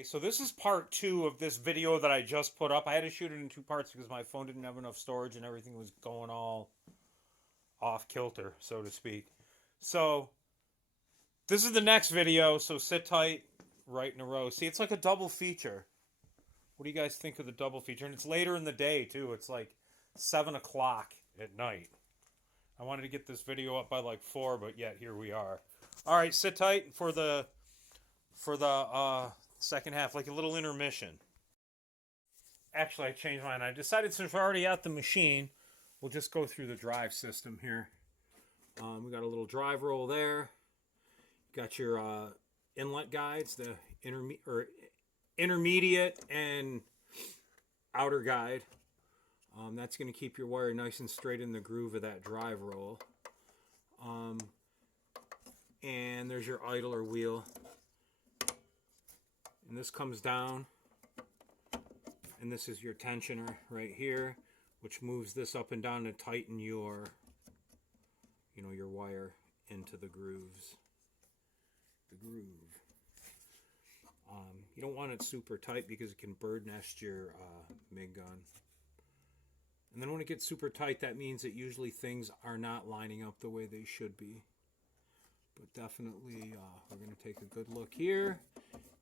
Okay, so this is part 2 of this video that I just put up. I had to shoot it in 2 parts because my phone didn't have enough storage and everything was going all off kilter, so to speak. So this is the next video, so sit tight, right in a row. See, it's like a double feature. What do you guys think of the double feature? And it's later in the day too. It's like 7 o'clock at night. I wanted to get this video up by like 4, but yet here we are. All right, sit tight for the second half, like a little intermission. Actually, I changed mine. I decided since we're already at the machine, we'll just go through the drive system here. We got a little drive roll there. Got your inlet guides, the intermediate and outer guide. That's going to keep your wire nice and straight in the groove of that drive roll. And there's your idler wheel. And this comes down. And this is your tensioner right here, which moves this up and down to tighten your, your wire into the grooves. The groove. You don't want it super tight because it can bird nest your MIG gun. And then when it gets super tight, that means that usually things are not lining up the way they should be. But definitely, we're going to take a good look here,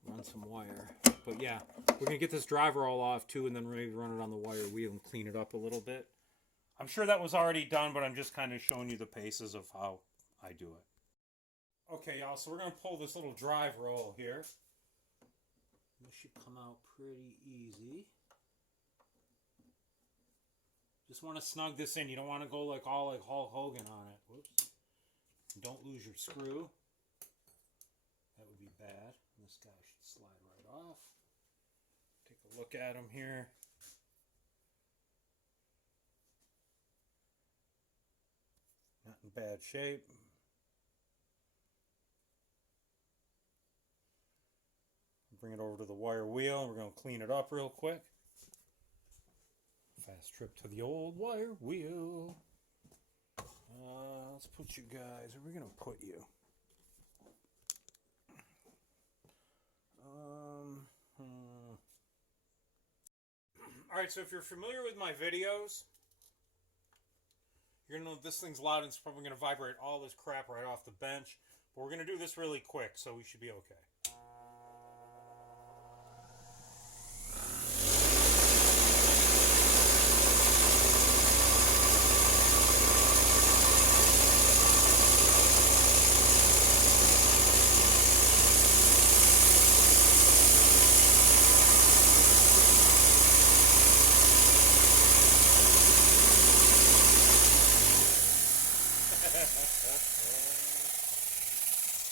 run some wire. But yeah, we're going to get this driver all off too, and then maybe run it on the wire wheel and clean it up a little bit. I'm sure that was already done, but I'm just kind of showing you the paces of how I do it. Okay, y'all, so we're going to pull this little drive roll here. This should come out pretty easy. Just want to snug this in. You don't want to go like all like Hulk Hogan on it. Whoops. Don't lose your screw. That would be bad. This guy should slide right off. Take a look at him here. Not in bad shape. Bring it over to the wire wheel. We're going to clean it up real quick. Fast trip to the old wire wheel. Let's put you guys. Where are we going to put you? Alright, so if you're familiar with my videos, you're going to know this thing's loud and it's probably going to vibrate all this crap right off the bench. But we're going to do this really quick, so we should be okay.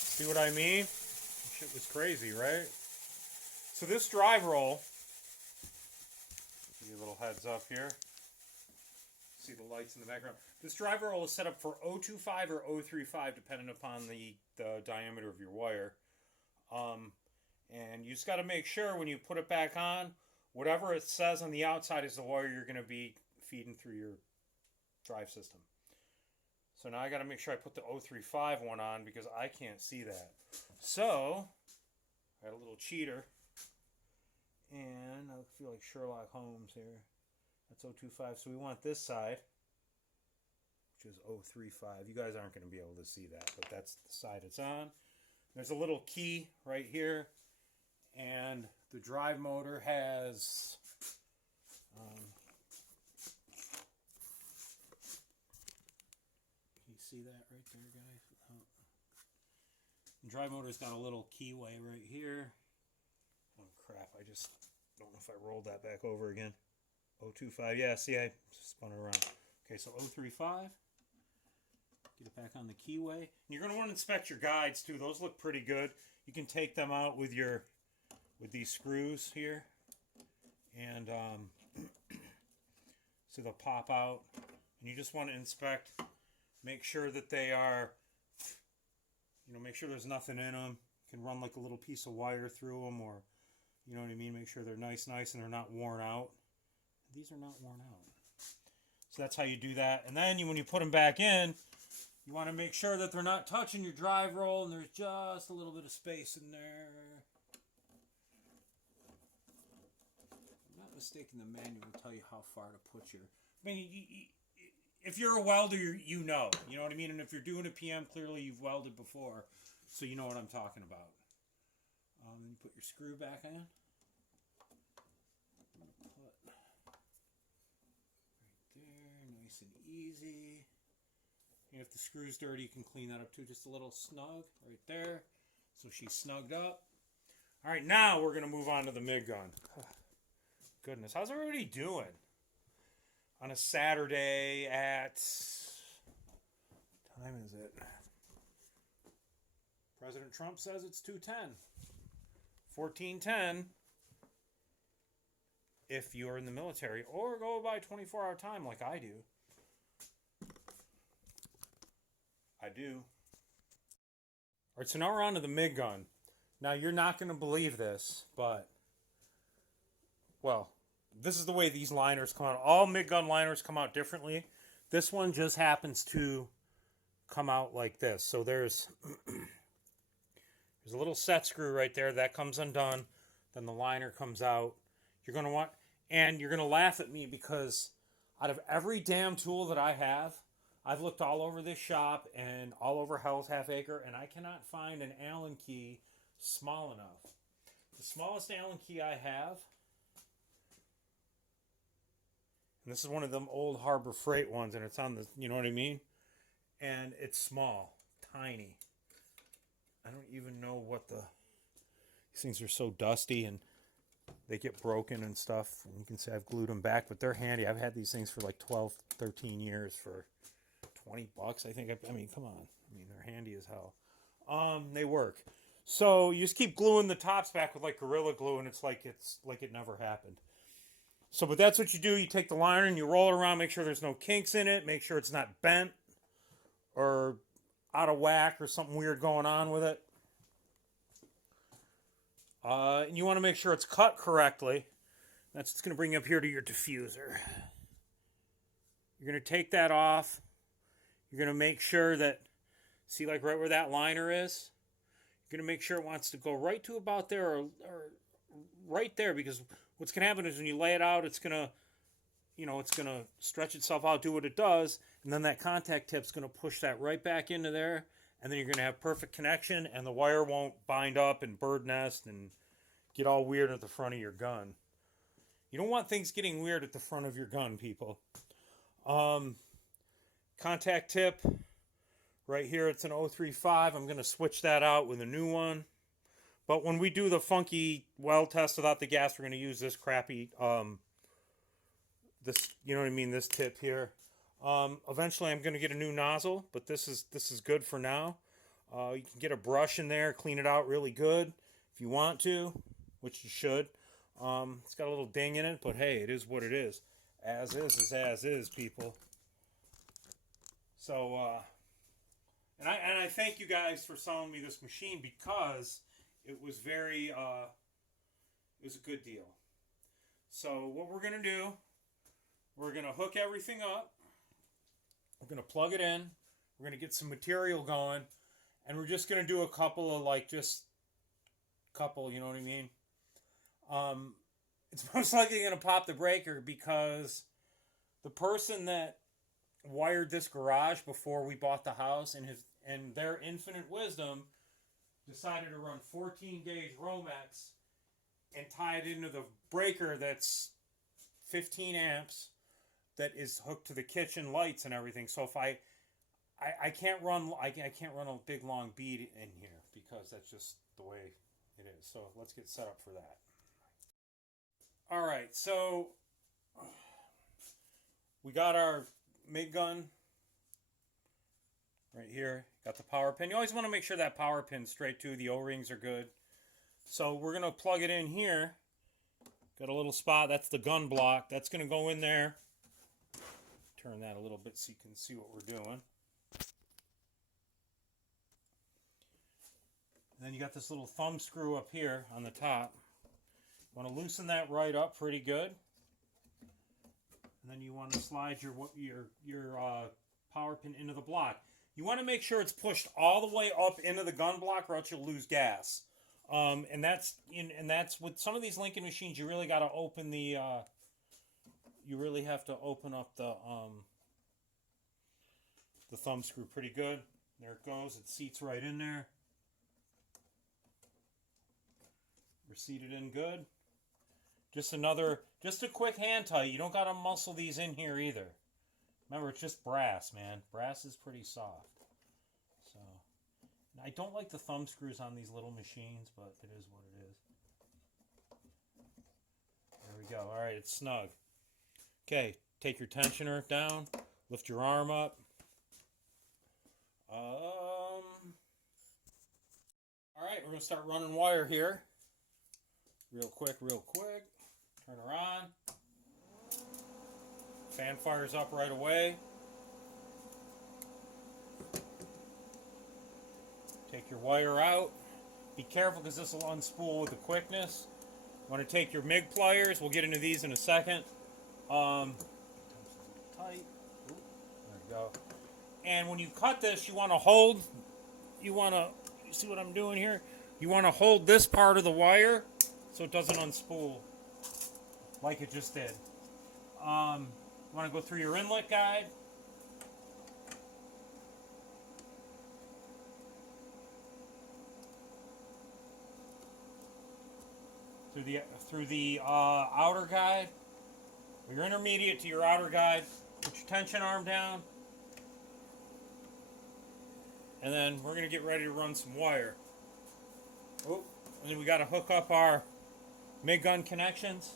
See what I mean? Shit was crazy, right? So this drive roll, give you a little heads up here. See the lights in the background. This drive roll is set up for 025 or 035 depending upon the diameter of your wire. And you just got to make sure when you put it back on, whatever it says on the outside is the wire you're going to be feeding through your drive system. So now I got to make sure I put the 035 one on because I can't see that. So, I got a little cheater. And I feel like Sherlock Holmes here. That's 025. So we want this side, which is 035. You guys aren't going to be able to see that, but that's the side it's on. There's a little key right here. And the drive motor has... see that right there, guys? The drive motor's got a little keyway right here. Oh crap, I just don't know if I rolled that back over again. 025, yeah, see, I spun it around. Okay, so 035. Get it back on the keyway. And you're going to want to inspect your guides too. Those look pretty good. You can take them out with these screws here. And so they'll pop out. And you just want to inspect. Make sure that they are, make sure there's nothing in them. You can run like a little piece of wire through them or, you know what I mean? Make sure they're nice and they're not worn out. These are not worn out. So that's how you do that. And then when you put them back in, you want to make sure that they're not touching your drive roll and there's just a little bit of space in there. mistake in the manual will tell you how far to put your... I mean, if you're a welder, you know. You know what I mean? And if you're doing a PM, clearly you've welded before, so you know what I'm talking about. Then you put your screw back in. Put right there, nice and easy. And if the screw's dirty, you can clean that up too. Just a little snug right there. So she's snugged up. All right, now we're going to move on to the MIG gun. Goodness, how's everybody doing? On a Saturday at... What time is it? President Trump says it's 2:10. 14:10 if you're in the military, or go by 24-hour time like I do. I do. All right, so now we're on to the MIG gun. Now, you're not going to believe this, but, well, this is the way these liners come out. All MIG gun liners come out differently. This one just happens to come out like this. So there's a little set screw right there. That comes undone. Then the liner comes out. You're going to want, and you're going to laugh at me because out of every damn tool that I have, I've looked all over this shop and all over Hell's Half Acre, and I cannot find an Allen key small enough. The smallest Allen key I have, and this is one of them old Harbor Freight ones, and it's on the, you know what I mean? And it's small, tiny. I don't even know what these things are so dusty and they get broken and stuff. And you can see I've glued them back, but they're handy. I've had these things for like 12, 13 years for $20, I think. I mean, come on. I mean, they're handy as hell. They work. So you just keep gluing the tops back with like Gorilla Glue, and it's like it never happened. So, but that's what you do. You take the liner and you roll it around, make sure there's no kinks in it, make sure it's not bent or out of whack or something weird going on with it. And you want to make sure it's cut correctly. That's what's going to bring you up here to your diffuser. You're going to take that off. You're going to make sure that, see like right where that liner is? You're going to make sure it wants to go right to about there or right there, because what's going to happen is when you lay it out, it's going to, it's going to stretch itself out, do what it does, and then that contact tip's going to push that right back into there, and then you're going to have perfect connection, and the wire won't bind up and bird nest and get all weird at the front of your gun. You don't want things getting weird at the front of your gun, people. Contact tip, right here, it's an 035. I'm going to switch that out with a new one. But when we do the funky weld test without the gas, we're going to use this crappy, this, you know what I mean, this tip here. Eventually I'm going to get a new nozzle, but this is good for now. You can get a brush in there, clean it out really good if you want to, which you should. It's got a little ding in it, but hey, it is what it is. As is as is, people. So, and I thank you guys for selling me this machine, because it was very, it was a good deal. So what we're going to do, we're going to hook everything up. We're going to plug it in. We're going to get some material going. And we're just going to do a couple of, you know what I mean? It's most likely going to pop the breaker, because the person that wired this garage before we bought the house, and their infinite wisdom, decided to run 14 gauge Romex and tie it into the breaker that's 15 amps that is hooked to the kitchen lights and everything. So if I can't run a big long bead in here, because that's just the way it is. So let's get set up for that. All right, so we got our MIG gun right here. Got the power pin. You always want to make sure that power pin's straight too. The O-rings are good. So we're going to plug it in here. Got a little spot. That's the gun block. That's going to go in there. Turn that a little bit so you can see what we're doing. And then you got this little thumb screw up here on the top. You want to loosen that right up pretty good. And then you want to slide your power pin into the block. You want to make sure it's pushed all the way up into the gun block, or else you'll lose gas. And that's with some of these Lincoln machines, you really got to open the you really have to open up the thumb screw pretty good. There it goes. It seats right in there. We're seated in good. Just a quick hand tight. You don't got to muscle these in here either. Remember, it's just brass, man. Brass is pretty soft. So, I don't like the thumb screws on these little machines, but it is what it is. There we go. All right, it's snug. Okay, take your tensioner down. Lift your arm up. All right, we're going to start running wire here. Real quick. Turn her on. Fan fires up right away. Take your wire out. Be careful because this will unspool with the quickness. You want to take your MIG pliers. We'll get into these in a second. Tight. There we go. And when you cut this, you want to hold. You see what I'm doing here? You want to hold this part of the wire so it doesn't unspool like it just did. You want to go through your inlet guide. Through the outer guide. Your intermediate to your outer guide. Put your tension arm down. And then we're going to get ready to run some wire. Oh, and then we got to hook up our MIG gun connections.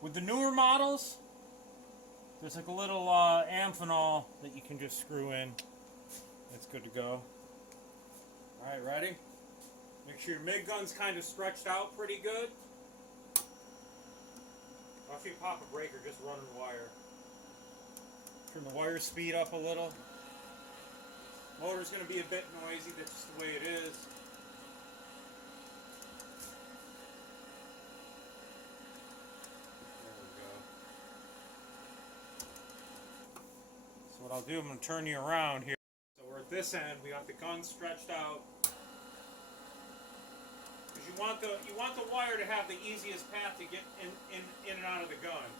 With the newer models, there's like a little amphenol that you can just screw in. That's good to go. Alright, ready? Make sure your MIG gun's kind of stretched out pretty good. After you pop a breaker, just run the wire. Turn the wire speed up a little. Motor's going to be a bit noisy, that's just the way it is. What I'll do, I'm going to turn you around here. So we're at this end, we got the gun stretched out. Because you want the wire to have the easiest path to get in and out of the gun.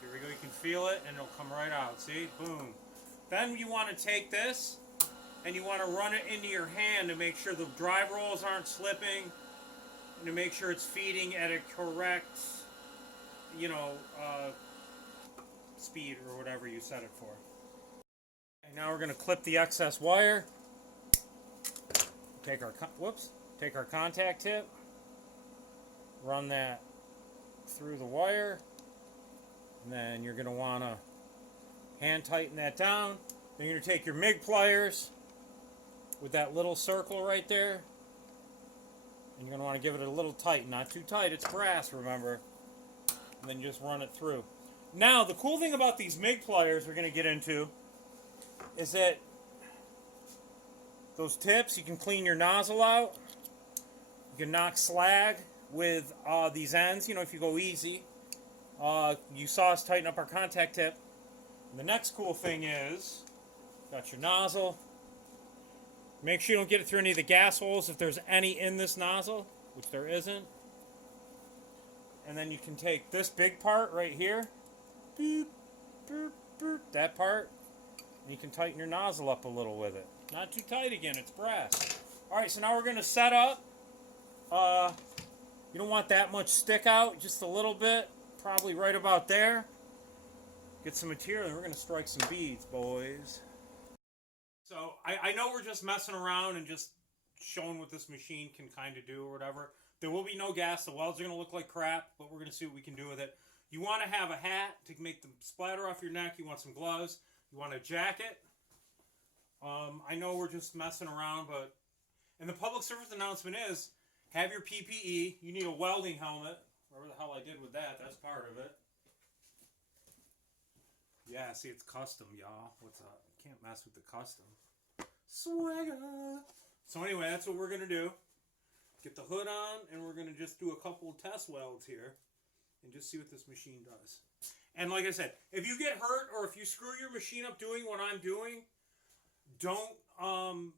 Here we go, you can feel it and it'll come right out, see? Boom. Then you want to take this and you want to run it into your hand to make sure the drive rolls aren't slipping and to make sure it's feeding at a correct speed or whatever you set it for. And now we're going to clip the excess wire. Take our contact tip, run that through the wire, and then you're going to want to hand tighten that down. Then you're going to take your MIG pliers with that little circle right there, and you're going to want to give it a little tight, not too tight, it's brass, remember. And then just run it through. Now, the cool thing about these MIG pliers we're going to get into is that those tips, you can clean your nozzle out. You can knock slag with these ends, if you go easy. You saw us tighten up our contact tip. And the next cool thing is, got your nozzle. Make sure you don't get it through any of the gas holes if there's any in this nozzle, which there isn't. And then you can take this big part right here, boop, boop, boop, that part, and you can tighten your nozzle up a little with it. Not too tight again, it's brass. Alright, so now we're going to set up. You don't want that much stick out, just a little bit, probably right about there. Get some material and we're going to strike some beads, boys. So, I know we're just messing around and just showing what this machine can kind of do or whatever. There will be no gas. The welds are going to look like crap, but we're going to see what we can do with it. You want to have a hat to make the splatter off your neck. You want some gloves. You want a jacket. I know we're just messing around, but... And the public service announcement is, have your PPE. You need a welding helmet. Whatever the hell I did with that, that's part of it. Yeah, see, it's custom, y'all. What's up? Can't mess with the custom. Swagger! So anyway, that's what we're going to do. Get the hood on, and we're going to just do a couple of test welds here and just see what this machine does. And like I said, if you get hurt or if you screw your machine up doing what I'm doing, don't, I'm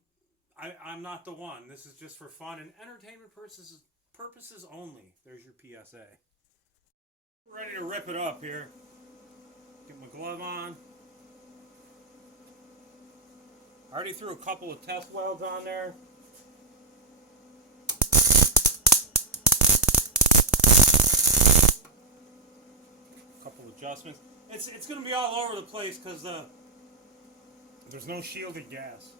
not the one. This is just for fun and entertainment purposes only. There's your PSA. Ready to rip it up here. Get my glove on. I already threw a couple of test welds on there. A couple adjustments. It's going to be all over the place because there's no shielded gas.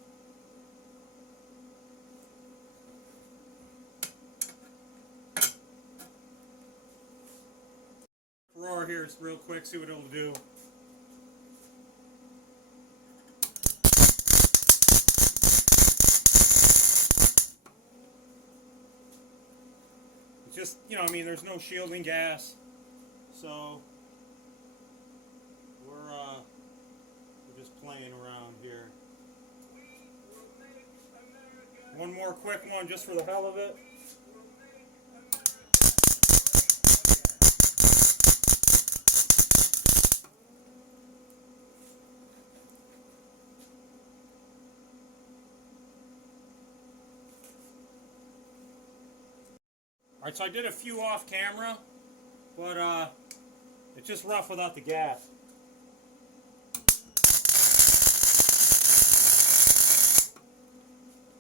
Roar here real quick, see what it'll do. It's just, you know, I mean, there's no shielding gas, so we're just playing around here. One more quick one just for the hell of it. Alright, so I did a few off camera, but it's just rough without the gas.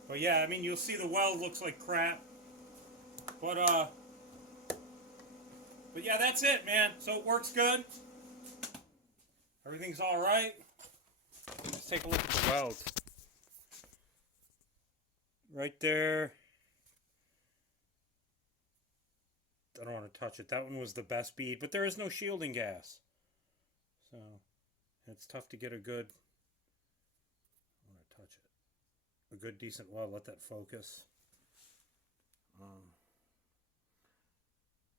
But yeah, I mean, you'll see the weld looks like crap. But yeah, that's it, man. So it works good. Everything's alright. Let's take a look at the weld. Right there. I don't want to touch it. That one was the best bead, but there is no shielding gas. So it's tough to get a good, I want to touch it, a good decent weld. Let that focus.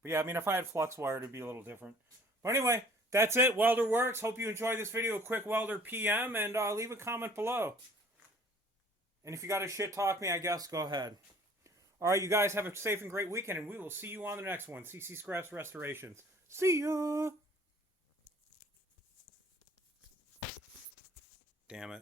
But yeah, I mean, if I had flux wire, it'd be a little different. But anyway, that's it. Welder works. Hope you enjoyed this video. A quick Welder PM, and leave a comment below. And if you got to shit talk me, I guess, go ahead. All right, you guys have a safe and great weekend, and we will see you on the next one. CC Scraps Restorations. See ya! Damn it.